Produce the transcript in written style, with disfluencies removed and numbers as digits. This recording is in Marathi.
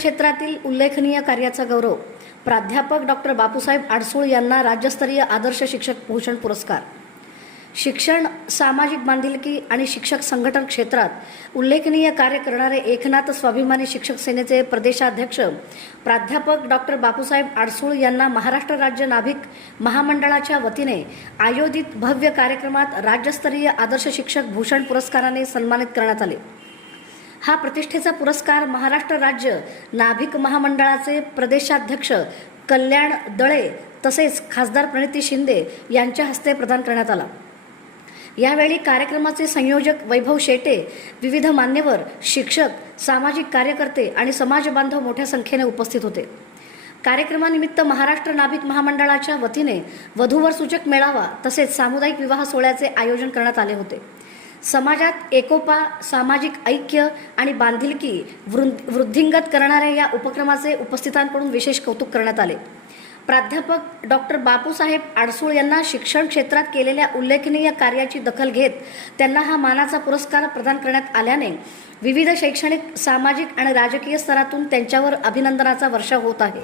क्षेत्रातील उल्लेखनीय कार्याचा गौरव प्राध्यापक डॉक्टर बापूसाहेब आडसूळ यांना राज्यस्तरीय आदर्श शिक्षक भूषण पुरस्कार। शिक्षण, सामाजिक बांधिलकी आणि शिक्षक संघटन क्षेत्रात उल्लेखनीय कार्य करणारे एकनाथ स्वाभिमानी शिक्षक सेनेचे प्रदेशाध्यक्ष प्राध्यापक डॉक्टर बापूसाहेब आडसूळ यांना महाराष्ट्र राज्य नाभिक महामंडळाच्या वतीने आयोजित भव्य कार्यक्रमात राज्यस्तरीय आदर्श शिक्षक भूषण पुरस्काराने सन्मानित करण्यात आले। हा प्रतिष्ठेचा पुरस्कार महाराष्ट्र राज्य नाभिक महामंडळाचे प्रदेशाध्यक्ष कल्याण दळे तसेच खासदार प्रणिती शिंदे यांच्या हस्ते प्रदान करण्यात आला। यावेळी कार्यक्रमाचे संयोजक वैभव शेटे, विविध मान्यवर, शिक्षक, सामाजिक कार्यकर्ते आणि समाज बांधव मोठ्या संख्येने उपस्थित होते। कार्यक्रमानिमित्त महाराष्ट्र नाभिक महामंडळाच्या वतीने वधूवर सूचक मेळावा तसेच सामुदायिक विवाह सोहळ्याचे आयोजन करण्यात आले होते। समाजात एकोपा, सामाजिक ऐक्य आणि बांधिलकी वृद्धिंगत करणाऱ्या या उपक्रमाचे उपस्थितांकडून विशेष कौतुक करण्यात आले। प्राध्यापक डॉक्टर बापूसाहेब आडसूळ यांना शिक्षण क्षेत्रात केलेल्या उल्लेखनीय कार्याची दखल घेत त्यांना हा मानाचा पुरस्कार प्रदान करण्यात आल्याने विविध शैक्षणिक, सामाजिक आणि राजकीय स्तरातून त्यांच्यावर अभिनंदनाचा वर्षाव होत आहे।